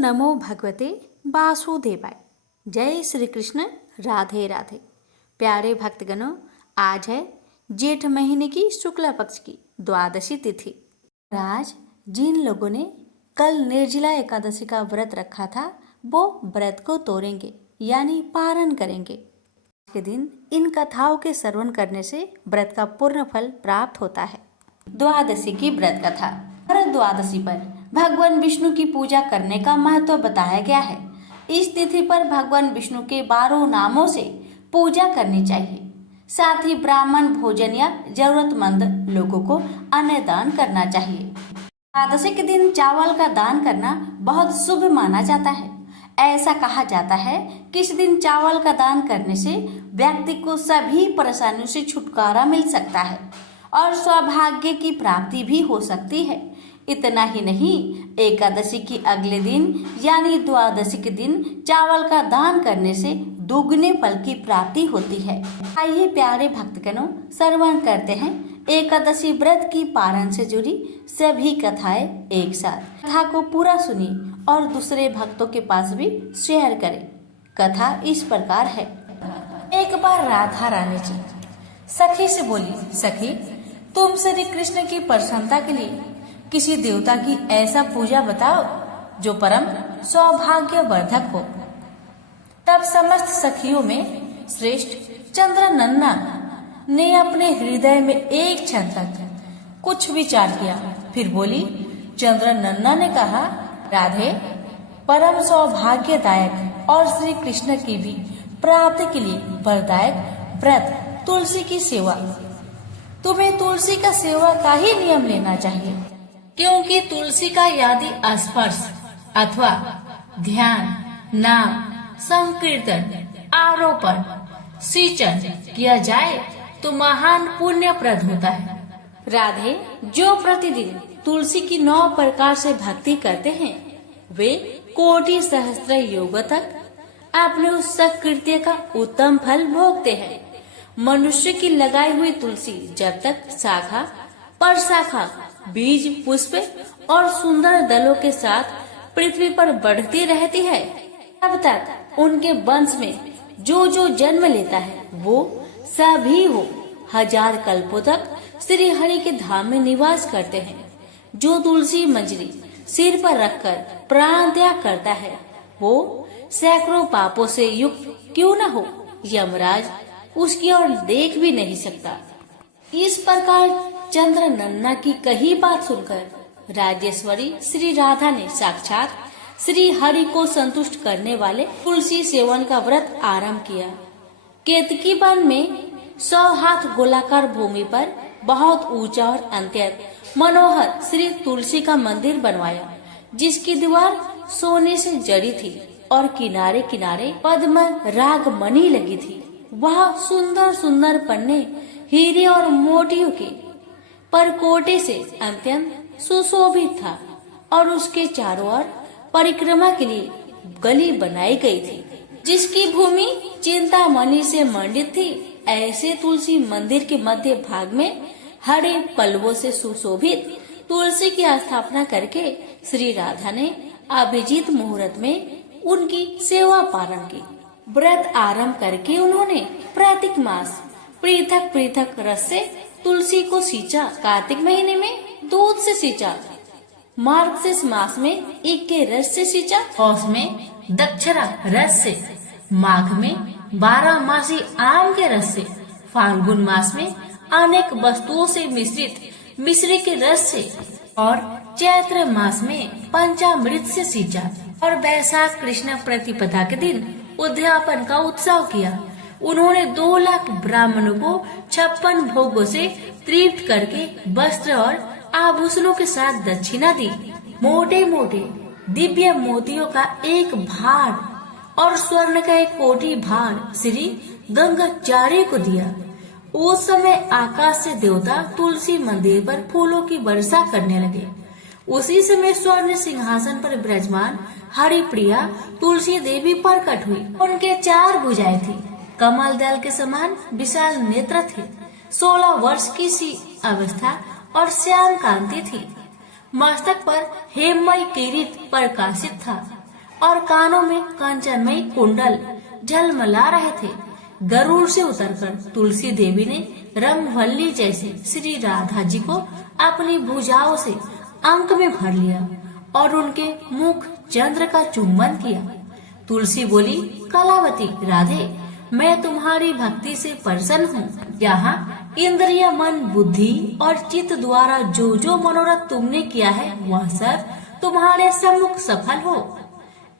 नमो भगवते वासुदेवाय। जय श्री कृष्ण। राधे राधे। प्यारे भक्तगणों, आज है जेठ महीने की शुक्ला पक्ष की द्वादशी तिथि। आज जिन लोगों ने कल निर्जला एकादशी का व्रत रखा था वो व्रत को तोड़ेंगे यानी पारण करेंगे। आज के दिन इन कथाओं के श्रवण करने से व्रत का पूर्ण फल प्राप्त होता है। द्वादशी की व्रत कथा। द्वादशी पर भगवान विष्णु की पूजा करने का महत्व बताया गया है। इस तिथि पर भगवान विष्णु के 12 नामों से पूजा करनी चाहिए। साथ ही ब्राह्मण भोजन या जरूरतमंद लोगों को अन्न दान करना चाहिए। द्वादशी के दिन चावल का दान करना बहुत शुभ माना जाता है। ऐसा कहा जाता है कि इस दिन चावल का दान करने से व्यक्ति को सभी परेशानियों से छुटकारा मिल सकता है और सौभाग्य की प्राप्ति भी हो सकती है। इतना ही नहीं, एकादशी की अगले दिन यानी द्वादशी के दिन चावल का दान करने से दुगने फल की प्राप्ति होती है। आइए प्यारे भक्तगणों, श्रवण करते हैं एकादशी व्रत की पारण से जुड़ी सभी कथाएं एक साथ। कथा को पूरा सुनिए और दूसरे भक्तों के पास भी शेयर करें। कथा इस प्रकार है। एक बार राधा रानी जी सखी से बोली, सखी तुम श्री कृष्ण की प्रसन्नता के लिए किसी देवता की ऐसा पूजा बताओ जो परम सौभाग्य वर्धक हो। तब समस्त सखियों में श्रेष्ठ चंद्रनन्ना ने अपने हृदय में एक क्षण तक कुछ विचार किया। फिर बोली, चंद्रनन्ना ने कहा, राधे परम सौभाग्यदायक और श्री कृष्ण की भी प्राप्ति के लिए वरदायक व्रत तुलसी की सेवा। तुम्हें तुलसी का सेवा का ही नियम लेना चाहिए, क्योंकि तुलसी का यदि स्पर्श अथवा ध्यान, नाम, संकीर्तन, आरोपण, सिंचन किया जाए तो महान पुण्यप्रद होता है। राधे जो प्रतिदिन तुलसी की 9 प्रकार से भक्ति करते हैं वे कोटि सहस्त्र योग तक अपने उस सत्कृत्य का उत्तम फल भोगते हैं। मनुष्य की लगाई हुई तुलसी जब तक शाखा पर शाखा, बीज, पुष्प और सुंदर दलों के साथ पृथ्वी पर बढ़ती रहती है, तब तक उनके वंश में जो जो जन्म लेता है वो सभी हो 1000 कल्पों तक श्री हरि के धाम में निवास करते हैं। जो तुलसी मंजरी सिर पर रखकर प्राण त्याग करता है वो सैकड़ों पापों से युक्त क्यों न हो, यमराज उसकी ओर देख भी नहीं सकता। इस प्रकार चंद्रनन्ना की कही बात सुनकर राजेश्वरी श्री राधा ने साक्षात श्री हरि को संतुष्ट करने वाले तुलसी सेवन का व्रत आरंभ किया। केतकी वन में 100 हाथ गोलाकार भूमि पर बहुत ऊंचा और अत्यंत मनोहर श्री तुलसी का मंदिर बनवाया, जिसकी दीवार सोने से जड़ी थी और किनारे किनारे पद्म राग मणि लगी थी। वह सुंदर सुंदर पन्ने हीरे और मोतियों के परकोटे से अत्यंत सुशोभित था और उसके चारों ओर परिक्रमा के लिए गली बनाई गई थी, जिसकी भूमि चिंतामणि से मंडित थी। ऐसे तुलसी मंदिर के मध्य भाग में हरे पल्लवों से सुशोभित तुलसी की स्थापना करके श्री राधा ने अभिजीत मुहूर्त में उनकी सेवा पारण की। व्रत आरंभ करके उन्होंने प्रत्येक मास पृथक पृथक रस से तुलसी को सींचा। कार्तिक महीने में दूध से सींचा, मार्गशीर्ष मास में ईख के रस से सींचा, पौष में दक्षरा रस से, माघ में 12 मासी आम के रस से, फाल्गुन मास में अनेक वस्तुओं से मिश्रित मिश्री के रस से और चैत्र मास में पंचामृत से सींचा और वैशाख कृष्ण प्रतिपदा के दिन उद्यापन का उत्सव किया। उन्होंने 2 लाख ब्राह्मणों को 56 भोगों से तृप्त करके वस्त्र और आभूषणों के साथ दक्षिणा दी। मोटे मोटे दिव्य मोतियों का एक भार और स्वर्ण का एक कोटि भार श्री गंगाचार्य को दिया। उस समय आकाश से देवता तुलसी मंदिर पर फूलों की वर्षा करने लगे। उसी समय स्वर्ण सिंहासन पर विराजमान हरिप्रिया तुलसी देवी प्रकट हुई। उनके 4 भुजाएं थी, कमल दल के समान विशाल नेत्र थे, 16 वर्ष की सी अवस्था और श्याम कांति थी। मस्तक पर हेममय किरीट प्रकाशित था। और कानों में कांचनमयी कुंडल झलमला रहे थे। गरुड़ से उतरकर तुलसी देवी ने रंगवल्ली जैसे श्री राधा जी को अपनी भुजाओं से अंक में भर लिया और उनके मुख चंद्र का चुम्बन किया। तुलसी बोली, कलावती राधे, मैं तुम्हारी भक्ति से प्रसन्न हूँ। यहाँ इंद्रिय, मन, बुद्धि और चित्त द्वारा जो जो मनोरथ तुमने किया है वह सब तुम्हारे सम्मुख सफल हो।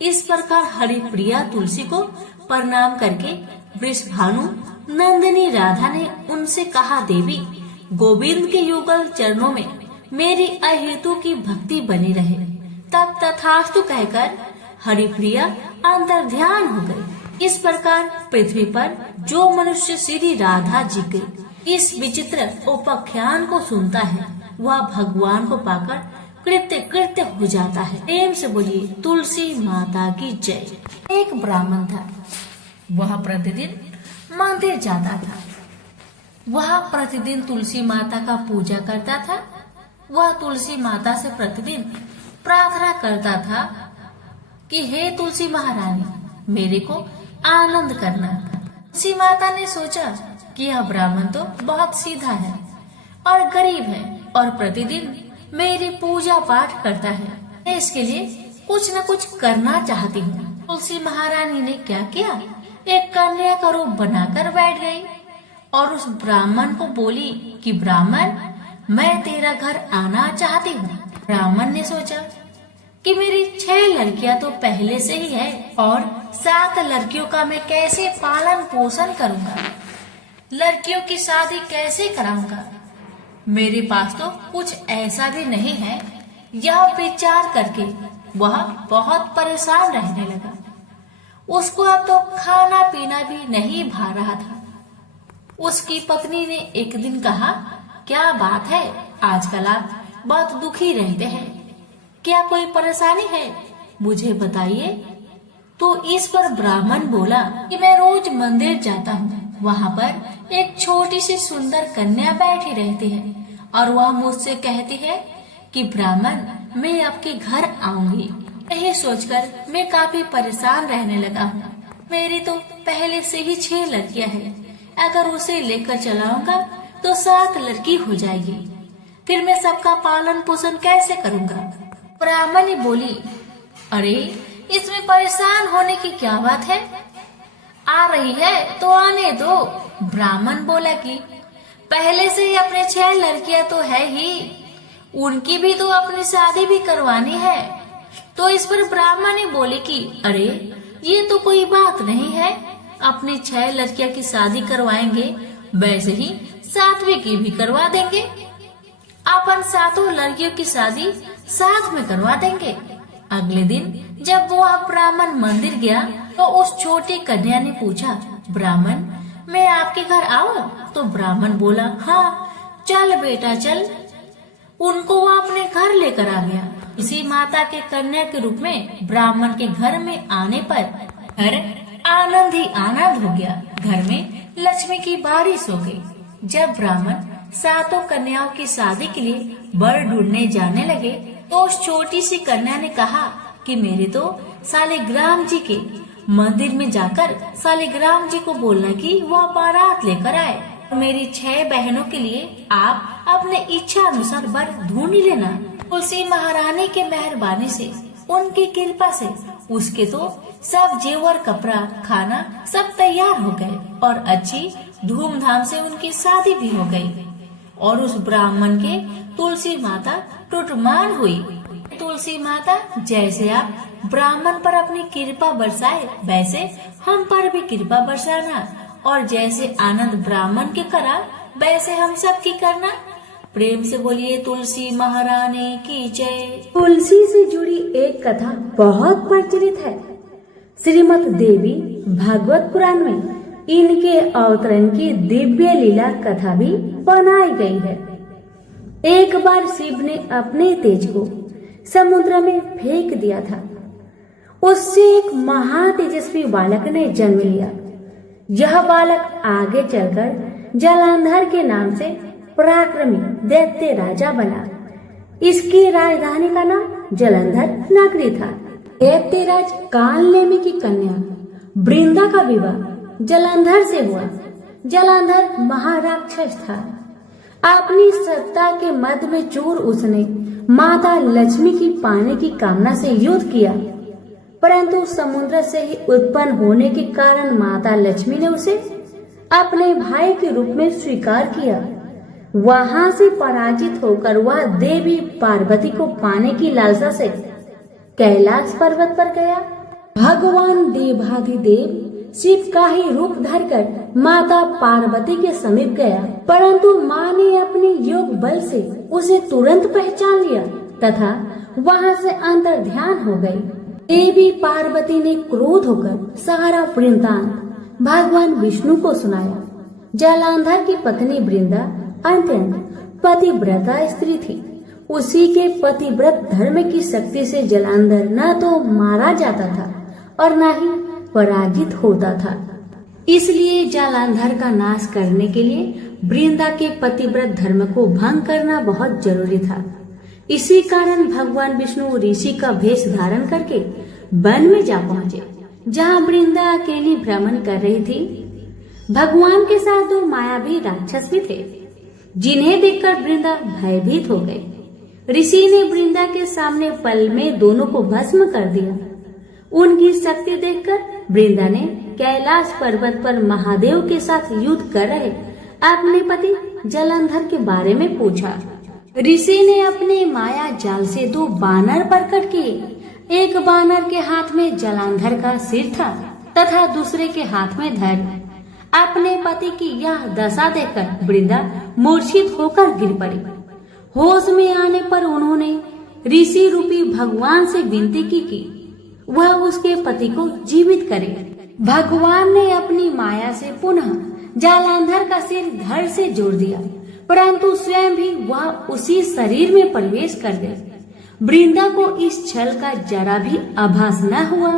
इस प्रकार हरिप्रिया तुलसी को प्रणाम करके वृषभानु नंदिनी राधा ने उनसे कहा, देवी, गोविंद के युगल चरणों में मेरी अहेतु की भक्ति बनी रहे। तब तथास्तु कहकर हरिप्रिया अंतर्ध्यान हो गई। इस प्रकार पृथ्वी पर जो मनुष्य श्री राधा जी के इस विचित्र उपाख्यान को सुनता है वह भगवान को पाकर कृत्य कृत्य हो जाता है। प्रेम से बोलिए तुलसी माता की जय। एक ब्राह्मण था, वह प्रतिदिन मंदिर जाता था। वह प्रतिदिन तुलसी माता का पूजा करता था। वह तुलसी माता से प्रतिदिन प्रार्थना करता था कि हे तुलसी महारानी, मेरे को आनंद करना। तुलसी माता ने सोचा कि यह ब्राह्मण तो बहुत सीधा है और गरीब है और प्रतिदिन मेरी पूजा पाठ करता है। मैं इसके लिए कुछ न कुछ करना चाहती हूँ। तुलसी महारानी ने क्या किया, एक कन्या का रूप बनाकर बैठ गई और उस ब्राह्मण को बोली कि ब्राह्मण, मैं तेरा घर आना चाहती हूँ। ब्राह्मण ने सोचा कि मेरी 6 लड़कियां तो पहले से ही है और 7 लड़कियों का मैं कैसे पालन पोषण करूँगा, लड़कियों की शादी कैसे कराऊंगा, मेरे पास तो कुछ ऐसा भी नहीं है। यह विचार करके वह बहुत परेशान रहने लगा। उसको अब तो खाना पीना भी नहीं भा रहा था। उसकी पत्नी ने एक दिन कहा, क्या बात है, आजकल आप बहुत दुखी रहते हैं, क्या कोई परेशानी है, मुझे बताइए। तो इस पर ब्राह्मण बोला कि मैं रोज मंदिर जाता हूँ, वहाँ पर एक छोटी सी सुंदर कन्या बैठी रहती है और वह मुझसे कहती है कि ब्राह्मण, मैं आपके घर आऊंगी। यही सोचकर मैं काफी परेशान रहने लगा हूँ। मेरी तो पहले से ही 6 लड़कियां हैं, अगर उसे लेकर चलाऊंगा तो 7 लड़की हो जाएगी, फिर मैं सबका पालन पोषण कैसे करूंगा। ब्राह्मणी बोली, अरे इसमें परेशान होने की क्या बात है, आ रही है तो आने दो। ब्राह्मण बोला कि पहले से ही अपने 6 लड़कियां तो है ही, उनकी भी तो अपनी शादी भी करवानी है। तो इस पर ब्राह्मणी बोली कि अरे ये तो कोई बात नहीं है, अपनी 6 लड़कियां की शादी करवाएंगे, वैसे ही 7वीं की भी करवा देंगे। अपन 7 लड़कियों की शादी साथ में करवा देंगे। अगले दिन जब वो ब्राह्मण मंदिर गया तो उस छोटी कन्या ने पूछा, ब्राह्मण, मैं आपके घर आऊं? तो ब्राह्मण बोला, हाँ चल बेटा चल। उनको वो अपने घर लेकर आ गया। इसी माता के कन्या के रूप में ब्राह्मण के घर में आने पर घर आनंद ही आनंद हो गया। घर में लक्ष्मी की बारिश हो गई। जब ब्राह्मण 7 कन्याओं की शादी के लिए वर ढूंढने जाने लगे तो उस छोटी सी कन्या ने कहा कि मेरे तो शालिग्राम जी के मंदिर में जाकर शालिग्राम जी को बोलना कि वह बारात लेकर आए। मेरी 6 बहनों के लिए आप अपने इच्छा अनुसार वर ढूंढ लेना। तुलसी महारानी के मेहरबानी से, उनकी कृपा से उसके तो सब जेवर, कपड़ा, खाना सब तैयार हो गए और अच्छी धूमधाम से उनकी शादी भी हो गई। और उस ब्राह्मण के तुलसी माता टुटमान हुई। तुलसी माता, जैसे आप ब्राह्मण पर अपनी कृपा बरसाए वैसे हम पर भी कृपा बरसाना, और जैसे आनंद ब्राह्मण के करा वैसे हम सब की करना। प्रेम से बोलिए तुलसी महारानी की जय। तुलसी से जुड़ी एक कथा बहुत प्रचलित है। श्रीमद् देवी भागवत पुराण में इनके अवतरण की दिव्य लीला कथा भी बनाई गई है। एक बार शिव ने अपने तेज को समुद्र में फेंक दिया था। उससे एक महातेजस्वी बालक ने जन्म लिया। यह बालक आगे चलकर जलंधर के नाम से पराक्रमी दैत्य राजा बना। इसकी राजधानी का नाम जलंधर नगरी था। दैत्यराज कालनेमि की कन्या वृंदा का विवाह जलंधर से हुआ। जलंधर महाराक्षस था। अपनी सत्ता के मद में चूर उसने माता लक्ष्मी की पाने की कामना से युद्ध किया, परंतु समुद्र से ही उत्पन्न होने के कारण माता लक्ष्मी ने उसे अपने भाई के रूप में स्वीकार किया। वहां से पराजित होकर वह देवी पार्वती को पाने की लालसा से कैलाश पर्वत पर गया। भगवान देवाधिदेव शिव का ही रूप धरकर माता पार्वती के समीप गया, परंतु माँ ने अपने योग बल से उसे तुरंत पहचान लिया तथा वहां से अंतर ध्यान हो गई। देवी पार्वती ने क्रोध होकर सारा वृत्तांत भगवान विष्णु को सुनाया। जलंधर की पत्नी वृंदा अत्यंत पतिव्रता स्त्री थी। उसी के पतिव्रत धर्म की शक्ति से जलंधर न तो मारा जाता था और न ही पराजित होता था। इसलिए जलंधर का नाश करने के लिए वृंदा के पतिव्रत धर्म को भंग करना बहुत जरूरी था। इसी कारण भगवान विष्णु ऋषि का भेष धारण करके वन में जा पहुँचे, जहाँ वृंदा अकेली भ्रमण कर रही थी। भगवान के साथ दो मायावी राक्षस भी थे, जिन्हें देखकर वृंदा भयभीत हो गई। ऋषि ने वृंदा के सामने पल में दोनों को भस्म कर दिया। उनकी शक्ति देखकर वृंदा ने कैलाश पर्वत पर महादेव के साथ युद्ध कर रहे अपने पति जलंधर के बारे में पूछा। ऋषि ने अपने माया जाल से दो बानर प्रकट किए। एक बानर के हाथ में जलंधर का सिर था तथा दूसरे के हाथ में धड़। अपने पति की यह दशा देखकर वृंदा मूर्छित होकर गिर पड़ी। होश में आने पर उन्होंने ऋषि रूपी भगवान से विनती की कि वह उसके पति को जीवित करे। भगवान ने अपनी माया से पुनः जलंधर का सिर धड़ से जोड़ दिया, परंतु स्वयं भी वह उसी शरीर में प्रवेश कर गए। वृंदा को इस छल का जरा भी आभास न हुआ।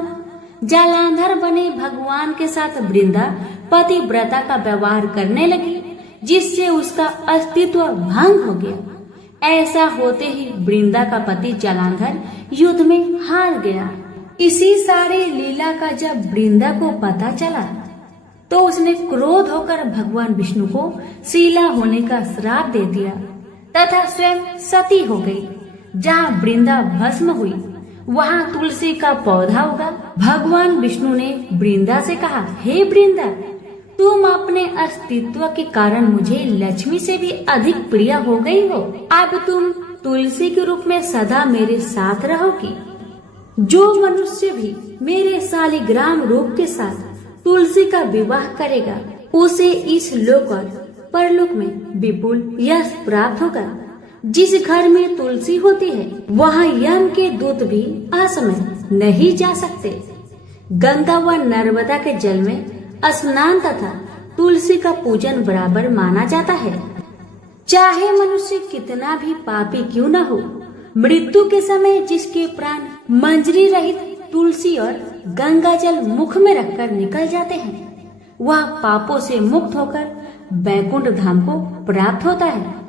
जलंधर बने भगवान के साथ वृंदा पतिव्रता का व्यवहार करने लगी, जिससे उसका अस्तित्व भंग हो गया। ऐसा होते ही वृंदा का पति जलंधर युद्ध में हार गया। इसी सारे लीला का जब वृंदा को पता चला तो उसने क्रोध होकर भगवान विष्णु को शीला होने का श्राप दे दिया तथा स्वयं सती हो गई। जहाँ वृंदा भस्म हुई वहाँ तुलसी का पौधा उगा। भगवान विष्णु ने वृंदा से कहा, हे वृंदा, तुम अपने अस्तित्व के कारण मुझे लक्ष्मी से भी अधिक प्रिय हो गई हो। अब तुम तुलसी के रूप में सदा मेरे साथ रहोगी। जो मनुष्य भी मेरे शालिग्राम रूप के साथ तुलसी का विवाह करेगा उसे इस लोक और परलोक में विपुल यश प्राप्त होगा। जिस घर में तुलसी होती है वहाँ यम के दूत भी असमय नहीं जा सकते। गंगा व नर्मदा के जल में स्नान तथा तुलसी का पूजन बराबर माना जाता है। चाहे मनुष्य कितना भी पापी क्यों न हो, मृत्यु के समय जिसके प्राण मंजरी रहित तुलसी और गंगा जल मुख में रखकर निकल जाते हैं, वह पापों से मुक्त होकर बैकुंठ धाम को प्राप्त होता है।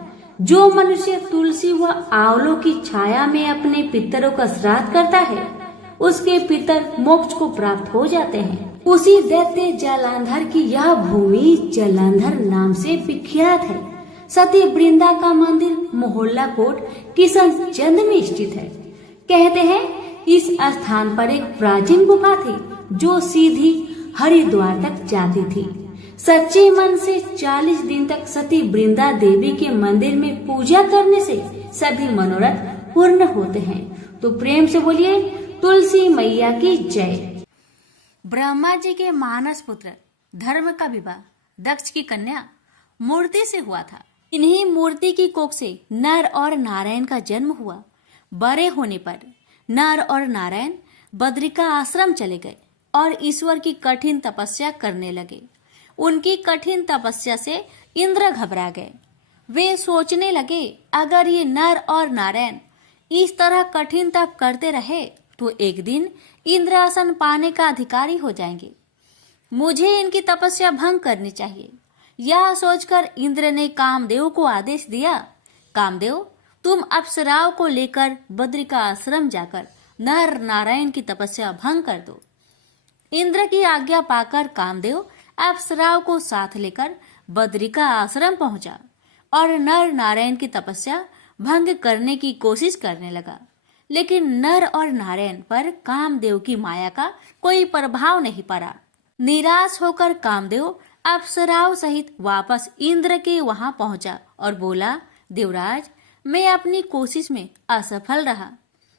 जो मनुष्य तुलसी व आंवलों की छाया में अपने पितरों का श्राद्ध करता है, उसके पितर मोक्ष को प्राप्त हो जाते हैं। उसी दैत्य जलंधर की यह भूमि जलंधर नाम से विख्यात है। सती वृंदा का मंदिर मोहल्ला कोट किशनचंद में स्थित है। कहते हैं इस स्थान पर एक प्राचीन गुफा थी जो सीधी हरिद्वार तक जाती थी। सच्चे मन से 40 दिन तक सती वृंदा देवी के मंदिर में पूजा करने से सभी मनोरथ पूर्ण होते हैं। तो प्रेम से बोलिए तुलसी मैया की जय। ब्रह्मा जी के मानस पुत्र धर्म का विवाह दक्ष की कन्या मूर्ति से हुआ था। इन्हीं मूर्ति की कोख से नर और नारायण का जन्म हुआ। बड़े होने पर नर और नारायण बद्रिका आश्रम चले गए और ईश्वर की कठिन तपस्या करने लगे। उनकी कठिन तपस्या से इंद्र घबरा गए। वे सोचने लगे, अगर ये नर और नारायण इस तरह कठिन तप करते रहे तो एक दिन इंद्रासन पाने का अधिकारी हो जाएंगे। मुझे इनकी तपस्या भंग करनी चाहिए। यह सोचकर इंद्र ने कामदेव को आदेश दिया, कामदेव, तुम अप्सराओं को लेकर बद्रिका आश्रम जाकर नर नारायण की तपस्या भंग कर दो। इंद्र की आज्ञा पाकर कामदेव अप्सराओं को साथ लेकर बद्रिका आश्रम पहुंचा और नर नारायण की तपस्या भंग करने की कोशिश करने लगा, लेकिन नर और नारायण पर कामदेव की माया का कोई प्रभाव नहीं पड़ा। निराश होकर कामदेव अप्सराओं सहित वापस इंद्र के वहां पहुंचा और बोला, देवराज, मैं अपनी कोशिश में असफल रहा।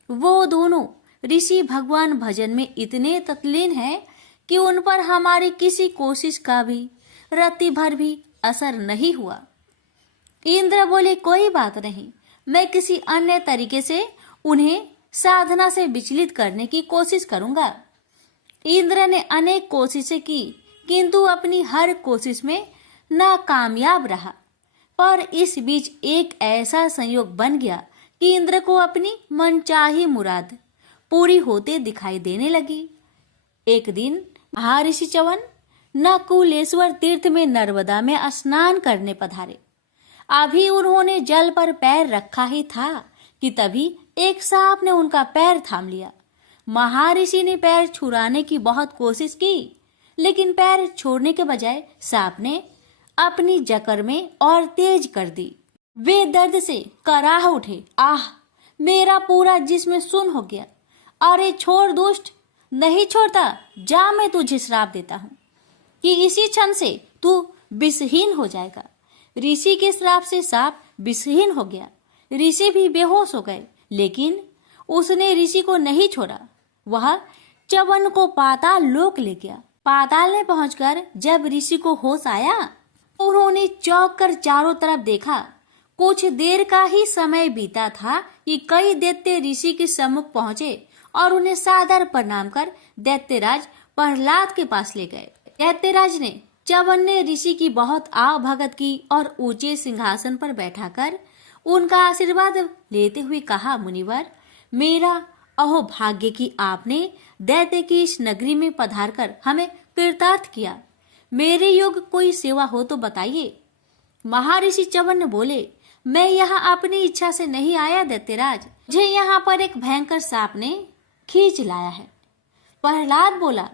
वो दोनों ऋषि भगवान भजन में इतने तल्लीन हैं कि उन पर हमारी किसी कोशिश का भी रत्ती भर भी असर नहीं हुआ। इंद्र बोले, कोई बात नहीं, मैं किसी अन्य तरीके से उन्हें साधना से विचलित करने की कोशिश करूंगा। इंद्र ने अनेक कोशिशें की, किंतु अपनी हर कोशिश में नाकामयाब रहा। पर इस बीच एक ऐसा संयोग बन गया कि इंद्र को अपनी मनचाही मुराद पूरी होते दिखाई देने लगी। एक दिन महर्षि च्यवन नकुलेश्वर तीर्थ में नर्मदा में स्नान करने पधारे। अभी उन्होंने जल पर पैर रखा ही था कि तभी एक सांप ने उनका पैर थाम लिया। महर्षि ने पैर छुड़ाने की बहुत कोशिश की, लेकिन पैर छोड़ने के बजाय सांप ने अपनी जकड़ में और तेज कर दी। वे दर्द से कराह उठे। आह, मेरा पूरा जिस्म सुन्न हो गया। अरे छोड़ दुष्ट, नहीं छोड़ता, जा, मैं तुझे श्राप देता हूँ कि इसी क्षण से तू विषहीन हो जाएगा। ऋषि के श्राप से सांप विषहीन हो गया। ऋषि भी बेहोश हो गए, लेकिन उसने ऋषि को नहीं छोड़ा। वह च्यवन को पाताल लोक ले गया। पाताल में पहुंचकर जब ऋषि को होश आया, उन्होंने चौंक कर चारों तरफ देखा। कुछ देर का ही समय बीता था कि कई दैत्य ऋषि के सम्मुख पहुंचे और उन्हें सादर प्रणाम कर दैत्यराज प्रहलाद के पास ले गए। दैत्यराज ने च्यवन ने ऋषि की बहुत आवभगत की और ऊंचे सिंहासन पर बैठाकर उनका आशीर्वाद लेते हुए कहा, मुनिवर, मेरा अहो भाग्य कि आपने दैत्य की इस नगरी में पधारकर हमें कृतार्थ किया। मेरे योग्य कोई सेवा हो तो बताइए। महर्षि च्यवन ने बोले, मैं यहाँ अपनी इच्छा से नहीं आया दैत्यराज, मुझे यहाँ पर एक भयंकर सांप ने खींच लाया है। प्रहलाद बोला,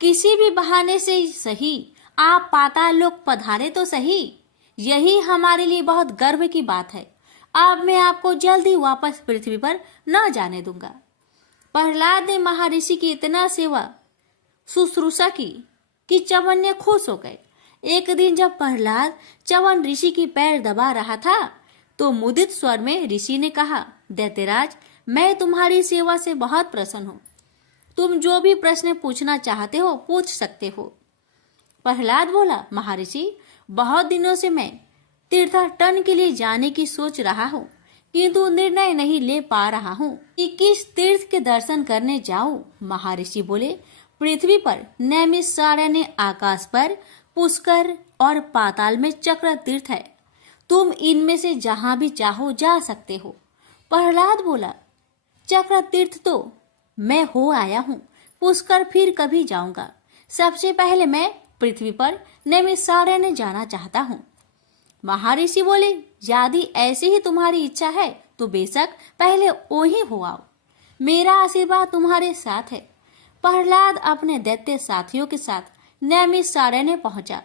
किसी भी बहाने से सही आप पाताल लोक पधारे तो सही, यही हमारे लिए बहुत गर्व की बात है। अब मैं आपको जल्दी वापस पृथ्वी पर न जाने दूंगा। प्रहलाद ने महर्षि की इतना सेवा शुश्रूषा की कि च्यवन ने खुश हो गए। एक दिन जब प्रहलाद च्यवन ऋषि की पैर दबा रहा था तो मुदित स्वर में ऋषि ने कहा, दैत्यराज, मैं तुम्हारी सेवा से बहुत प्रसन्न हूँ। तुम जो भी प्रश्न पूछना चाहते हो पूछ सकते हो। प्रहलाद बोला, महर्षि, बहुत दिनों से मैं तीर्थाटन के लिए जाने की सोच रहा हूँ, किंतु निर्णय नहीं ले पा रहा हूँ कि किस तीर्थ के दर्शन करने जाऊं। महर्षि बोले, पृथ्वी पर नैमिषारण्य, आकाश पर पुष्कर और पाताल में चक्र तीर्थ है। तुम इनमें से जहां भी चाहो जा सकते हो। प्रहलाद बोला, चक्र तीर्थ तो मैं हो आया हूँ, पुष्कर फिर कभी जाऊंगा। सबसे पहले मैं पृथ्वी पर नैमिषारण्य जाना चाहता हूँ। महर्षि बोले, यदि ऐसी ही तुम्हारी इच्छा है तो बेशक पहले वो ही हो आओ, मेरा आशीर्वाद तुम्हारे साथ है। प्रहलाद अपने दैत्य साथियों के साथ नैमिषारण्य पहुंचा।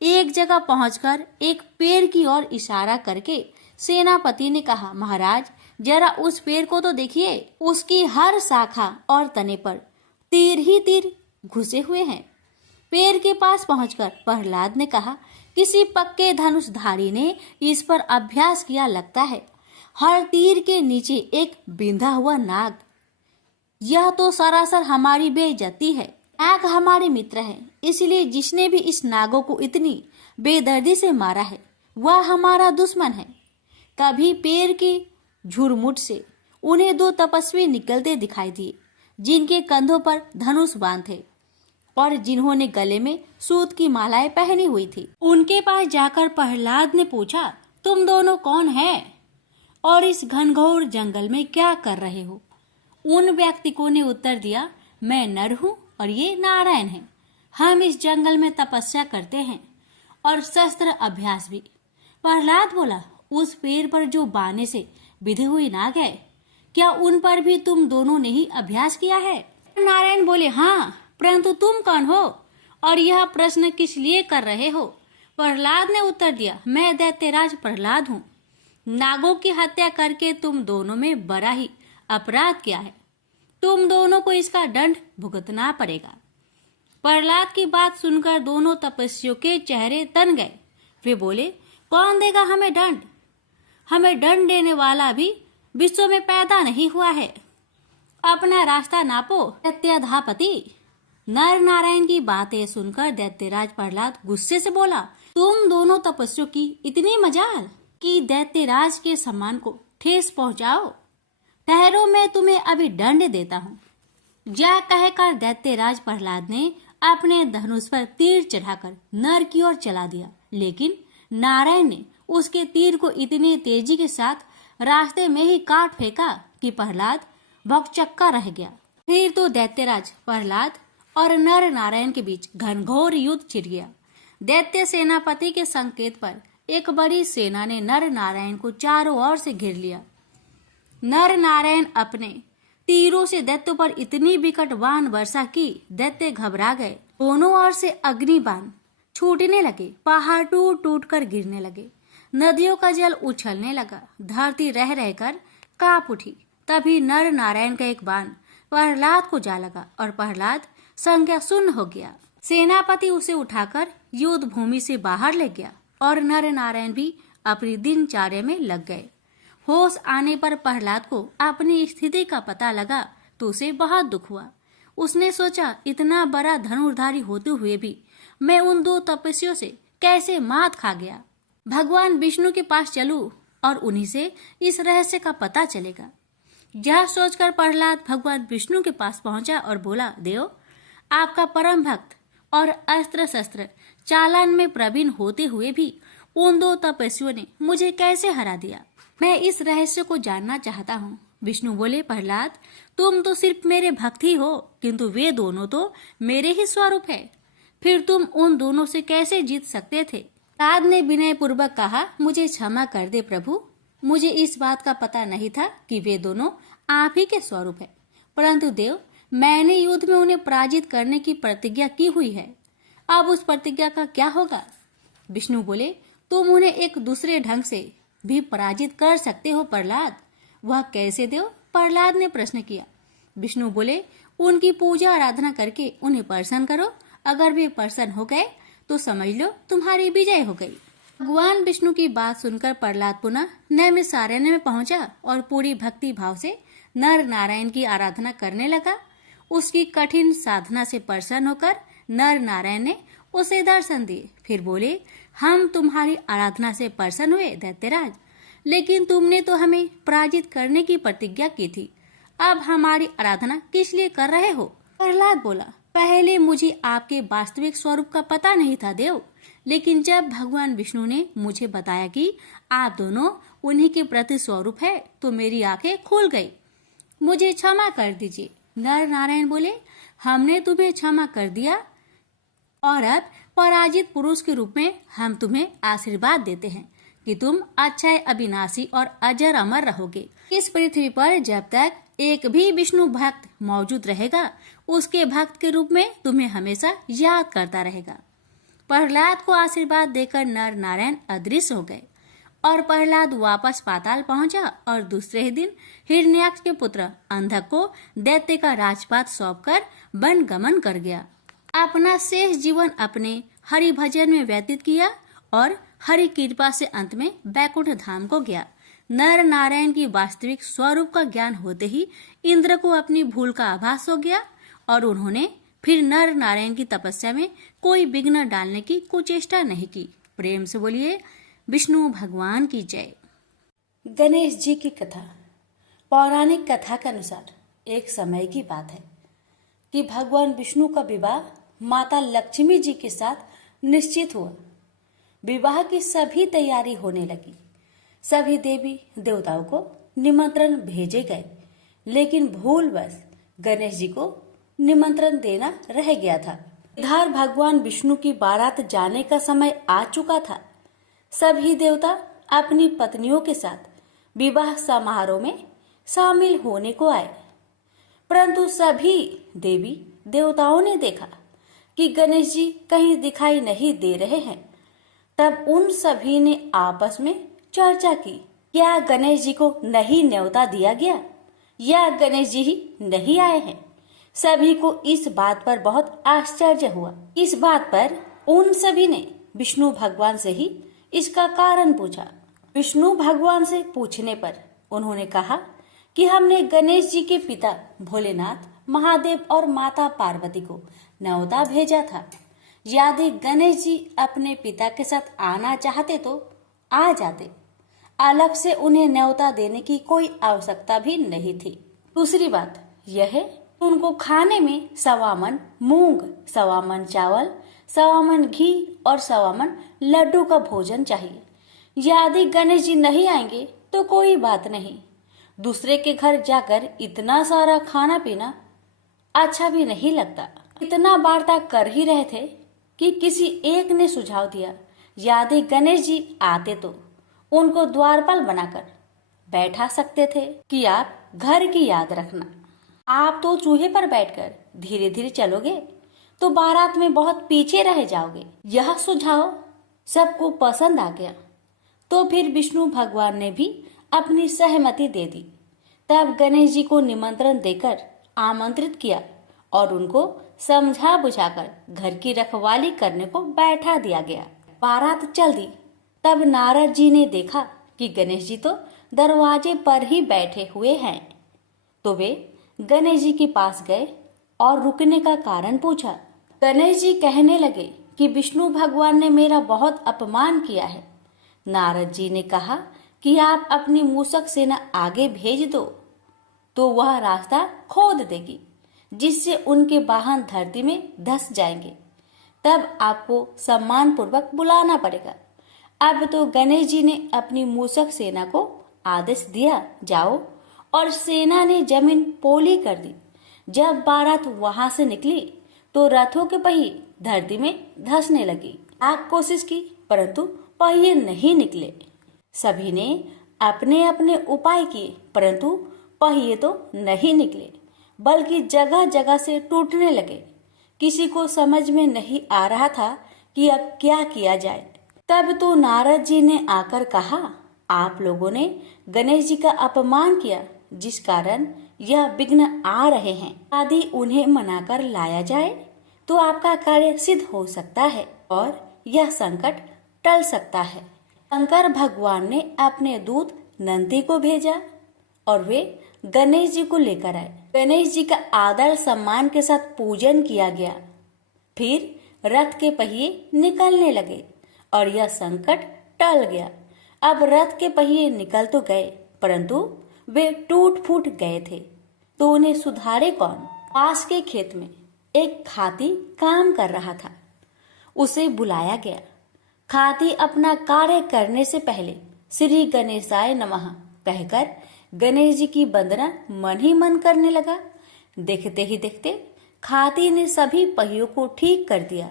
एक जगह पहुंचकर एक पेड़ की ओर इशारा करके सेनापति ने कहा, महाराज, जरा उस पेड़ को तो देखिए। उसकी हर शाखा और तने पर तीर ही तीर घुसे हुए हैं। पेड़ के पास पहुंचकर प्रहलाद ने कहा, किसी पक्के धनुषधारी ने इस पर अभ्यास किया लगता है। हर तीर के नीचे एक बिंधा हुआ नाग। यह तो सरासर हमारी बेइज्जती है। नाग हमारे मित्र है, इसलिए जिसने भी इस नागों को इतनी बेदर्दी से मारा है वह हमारा दुश्मन है। कभी पेड़ के झुरमुट से उन्हें दो तपस्वी निकलते दिखाई दिए, जिनके कंधों पर धनुष बाण थे और जिन्होंने गले में सूत की मालाएं पहनी हुई थी। उनके पास जाकर प्रहलाद ने पूछा, तुम दोनों कौन हैं और इस घनघोर जंगल में क्या कर रहे हो? उन व्यक्तियों ने उत्तर दिया, मैं नर हूँ और ये नारायण हैं। हम इस जंगल में तपस्या करते हैं और शस्त्र अभ्यास भी। प्रहलाद बोला, उस पेड़ पर जो बाने से बिधे हुए नाग है, क्या उन पर भी तुम दोनों ने ही अभ्यास किया है? नारायण बोले, हाँ, परंतु तुम कौन हो और यह प्रश्न किस लिए कर रहे हो? प्रहलाद ने उत्तर दिया, मैं दैत्यराज प्रहलाद हूँ। नागों की हत्या करके तुम दोनों में बड़ा ही अपराध किया है। तुम दोनों को इसका दंड भुगतना पड़ेगा। प्रहलाद की बात सुनकर दोनों तपस्वियों के चेहरे तन गए। वे बोले, कौन देगा हमें दंड? हमें दंड देने वाला भी विश्व में पैदा नहीं हुआ है। अपना रास्ता नापो दैत्याधापति। नर नारायण की बातें सुनकर दैत्यराज प्रहलाद गुस्से से बोला, तुम दोनों तपस्वियों की इतनी मजाल कि दैत्यराज के सम्मान को ठेस पहुंचाओ। ठहरो, मैं तुम्हें अभी दंड देता हूँ। यह कहकर दैत्यराज प्रहलाद ने अपने धनुष पर तीर चढ़ाकर नर की ओर चला दिया, लेकिन नारायण ने उसके तीर को इतनी तेजी के साथ रास्ते में ही काट फेंका कि प्रहलाद भौंकचक्का रह गया। फिर तो दैत्यराज प्रहलाद और नर नारायण के बीच घनघोर युद्ध छिड़ गया। दैत्य सेनापति के संकेत पर एक बड़ी सेना ने नर नारायण को चारों ओर से घेर लिया। नर नारायण अपने तीरों से दैत्यों पर इतनी विकट बाण वर्षा की, दैत्य घबरा गए। दोनों ओर से अग्नि बाण छूटने लगे, पहाड़ टूट टूट कर गिरने लगे, नदियों का जल उछलने लगा, धरती रह रहकर कांप उठी। तभी नर नारायण का एक बाण प्रहलाद को जा लगा और प्रहलाद संज्ञा शून्य हो गया। सेनापति उसे उठाकर युद्ध भूमि से बाहर ले गया और नर नारायण भी अपनी दिनचर्या में लग गए। होश आने पर प्रहलाद को अपनी स्थिति का पता लगा तो उसे बहुत दुख हुआ। उसने सोचा, इतना बड़ा धनुर्धारी होते हुए भी मैं उन दो तपस्वियों से कैसे मात खा गया। भगवान विष्णु के पास चलूं और उन्हीं से इस रहस्य का पता चलेगा। यह सोचकर प्रहलाद भगवान विष्णु के पास पहुंचा और बोला, देव, आपका परम भक्त और अस्त्र शस्त्र चालन में प्रवीण होते हुए भी उन दो तपस्वियों ने मुझे कैसे हरा दिया? मैं इस रहस्य को जानना चाहता हूँ। विष्णु बोले, प्रहलाद, तुम तो सिर्फ मेरे भक्त ही हो, किंतु वे दोनों तो मेरे ही स्वरूप है। फिर तुम उन दोनों से कैसे जीत सकते थे? प्रहलाद ने विनय पूर्वक कहा, मुझे क्षमा कर दे प्रभु, मुझे इस बात का पता नहीं था कि वे दोनों आप ही के स्वरूप है। परंतु देव, मैंने युद्ध में उन्हें पराजित करने की प्रतिज्ञा की हुई है। अब उस प्रतिज्ञा का क्या होगा? विष्णु बोले, तुम उन्हें एक दूसरे ढंग से भी पराजित कर सकते हो प्रहलाद। वह कैसे देव? प्रहलाद ने प्रश्न किया। विष्णु बोले, उनकी पूजा आराधना करके उन्हें प्रसन्न करो। अगर वे प्रसन्न हो गए तो समझ लो तुम्हारी विजय हो गई। भगवान विष्णु की बात सुनकर प्रहलाद पुनः नैमिषारण्य में पहुंचा और पूरी भक्ति भाव से नर नारायण की आराधना करने लगा। उसकी कठिन साधना से प्रसन्न होकर नर नारायण ने उसे दर्शन दिए। फिर बोले, हम तुम्हारी आराधना से प्रसन्न हुए दैत्यराज, लेकिन तुमने तो हमें पराजित करने की प्रतिज्ञा की थी। अब हमारी आराधना किस लिए कर रहे हो? प्रहलाद बोला, पहले मुझे आपके वास्तविक स्वरूप का पता नहीं था देव, लेकिन जब भगवान विष्णु ने मुझे बताया कि आप दोनों उन्हीं के प्रति स्वरूप है तो मेरी आंखें खुल गई। मुझे क्षमा कर दीजिए। नर नारायण बोले, हमने तुम्हें क्षमा कर दिया और अब पराजित पुरुष के रूप में हम तुम्हें आशीर्वाद देते हैं कि तुम अक्षय, अविनाशी और अजर अमर रहोगे। इस पृथ्वी पर जब तक एक भी विष्णु भक्त मौजूद रहेगा, उसके भक्त के रूप में तुम्हें हमेशा याद करता रहेगा। प्रहलाद को आशीर्वाद देकर नर नारायण अदृश्य हो गए और प्रहलाद वापस पाताल पहुंचा और दूसरे ही दिन हिरण्याक्ष के पुत्र अंधक को दैत्य का राजपाट सौंपकर वन गमन कर गया। अपना शेष जीवन अपने हरि भजन में व्यतीत किया और हरि कृपा से अंत में बैकुंठ धाम को गया। नर नारायण की वास्तविक स्वरूप का ज्ञान होते ही इंद्र को अपनी भूल का आभास हो गया और उन्होंने फिर नर नारायण की तपस्या में कोई विघ्न डालने की कुचेष्टा नहीं की। प्रेम से बोलिए विष्णु भगवान की जय। गणेश जी की कथा। पौराणिक कथा के अनुसार एक समय की बात है कि भगवान विष्णु का विवाह माता लक्ष्मी जी के साथ निश्चित हुआ। विवाह की सभी तैयारी होने लगी। सभी देवी देवताओं को निमंत्रण भेजे गए, लेकिन भूलवश गणेश जी को निमंत्रण देना रह गया था। इधर भगवान विष्णु की बारात जाने का समय आ चुका था। सभी देवता अपनी पत्नियों के साथ विवाह समारोह में शामिल होने को आए। परंतु सभी देवी देवताओं ने देखा कि गणेश जी कहीं दिखाई नहीं दे रहे हैं। तब उन सभी ने आपस में चर्चा की, क्या गणेश जी को नहीं न्योता दिया गया या गणेश जी ही नहीं आए हैं। सभी को इस बात पर बहुत आश्चर्य हुआ। इस बात पर उन सभी ने विष्णु भगवान से ही इसका कारण पूछा। विष्णु भगवान से पूछने पर उन्होंने कहा कि हमने गणेश जी के पिता भोलेनाथ, महादेव और माता पार्वती को न्योता भेजा था। यदि गणेश जी अपने पिता के साथ आना चाहते तो आ जाते, अलग से उन्हें न्योता देने की कोई आवश्यकता भी नहीं थी। दूसरी बात यह है, उनको खाने में 1.25 मन मूंग, 1.25 मन चावल, 1.25 मन घी और 1.25 मन लड्डू का भोजन चाहिए। यदि गणेश जी नहीं आएंगे तो कोई बात नहीं, दूसरे के घर जाकर इतना सारा खाना पीना अच्छा भी नहीं लगता। इतना वार्ता कर ही रहे थे कि किसी एक ने सुझाव दिया, यदि गणेश जी आते तो उनको द्वारपाल बनाकर बैठा सकते थे कि आप घर की याद रखना। आप तो चूहे पर बैठकर धीरे धीरे चलोगे तो बारात में बहुत पीछे रह जाओगे। यह सुझाव सबको पसंद आ गया तो फिर विष्णु भगवान ने भी अपनी सहमति दे दी। तब गणेश जी को निमंत्रण देकर आमंत्रित किया और उनको समझा बुझाकर घर की रखवाली करने को बैठा दिया गया। बारात चल दी। तब नारद जी ने देखा कि गणेश जी तो दरवाजे पर ही बैठे हुए हैं, तो वे गणेश जी के पास गए और रुकने का कारण पूछा। गणेश जी कहने लगे कि विष्णु भगवान ने मेरा बहुत अपमान किया है। नारद जी ने कहा कि आप अपनी मूषक सेना आगे भेज दो तो वह रास्ता खोद देगी, जिससे उनके वाहन धरती में धंस जाएंगे। तब आपको सम्मान पूर्वक बुलाना पड़ेगा। अब तो गणेश जी ने अपनी मूषक सेना को आदेश दिया, जाओ, और सेना ने जमीन पोली कर दी। जब बारात वहां से निकली तो रथों के पहिए धरती में धंसने लगी। लाख कोशिश की परंतु पहिए नहीं निकले। सभी ने अपने अपने उपाय किए परंतु पहिए तो नहीं निकले, बल्कि जगह जगह से टूटने लगे। किसी को समझ में नहीं आ रहा था कि अब क्या किया जाए। तब तो नारद जी ने आकर कहा, आप लोगों ने गणेश जी का अपमान किया, जिस कारण यह विघ्न आ रहे हैं। यदि उन्हें मनाकर लाया जाए तो आपका कार्य सिद्ध हो सकता है और यह संकट टल सकता है। शंकर भगवान ने अपने दूत नंदी को भेजा और वे गणेश जी को लेकर आए। गणेश जी का आदर सम्मान के साथ पूजन किया गया। फिर रथ के पहिए निकलने लगे और यह संकट टल गया। अब रथ के पहिए निकल तो गए परंतु वे टूट फूट गए थे, तो उन्हें सुधारे कौन। पास के खेत में एक खाती काम कर रहा था। उसे बुलाया गया। खाती अपना कार्य करने से पहले श्री गणेशाय नमः कहकर गणेश जी की वंदना मन ही मन करने लगा। देखते ही देखते खाती ने सभी पहियों को ठीक कर दिया।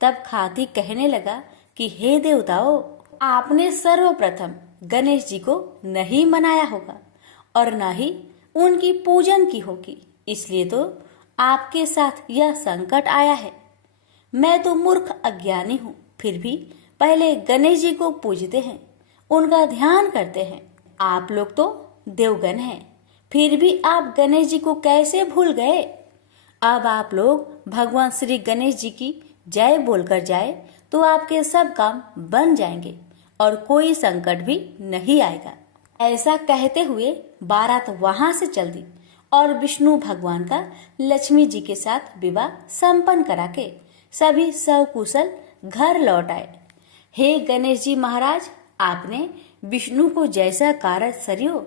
तब खाती कहने लगा कि हे देवताओं, आपने सर्वप्रथम गणेश जी को नहीं मनाया होगा और न ही उनकी पूजन की होगी, इसलिए तो आपके साथ यह संकट आया है। मैं तो मूर्ख अज्ञानी हूँ, फिर भी पहले गणेश जी को पूजते हैं, उनका ध्यान करते हैं। आप लोग तो देवगण हैं, फिर भी आप गणेश जी को कैसे भूल गए। अब आप लोग भगवान श्री गणेश जी की जय बोलकर जाए तो आपके सब काम बन जाएंगे और कोई संकट भी नहीं आएगा। ऐसा कहते हुए बारात वहां से चल दी और विष्णु भगवान का लक्ष्मी जी के साथ विवाह संपन्न करा के सभी सकुशल घर लौट आए। हे गणेश जी महाराज, आपने विष्णु को जैसा कार्य सरियो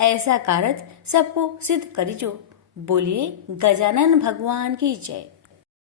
ऐसा कार्य सबको सिद्ध करिजो। बोलिए गजानन भगवान की जय।